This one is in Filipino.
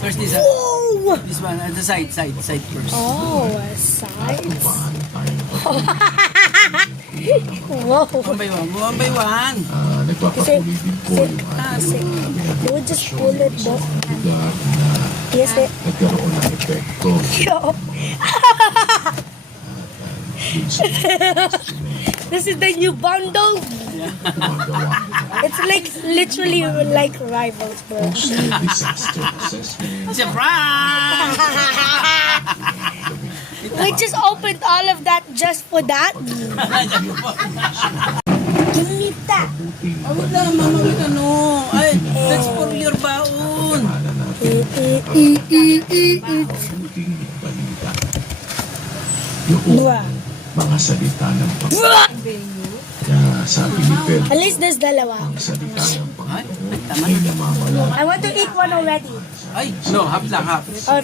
First this, Oh! this one, the side first. Oh, sides. Wow. One by one. Kasi, you would just pull it down. Yes, it. Nagkaroon ng epekto. Yo. This is the new bundle. It's like literally like rivals, bro. Post-disaster assessment. Surprise! We just opened all of that just for that. Give me that. Oh, wait lang, mama, wait, ano? Ay, that's for your baon. Mabuting balita. Yung Dua. mga salita ng Panginoon. Kaya sabi ni Pedro, At least there's dalawa. ang salita ng Ay, Panginoon tama. ay namamala. I want to eat one already. Ay, no, half lang, half. Or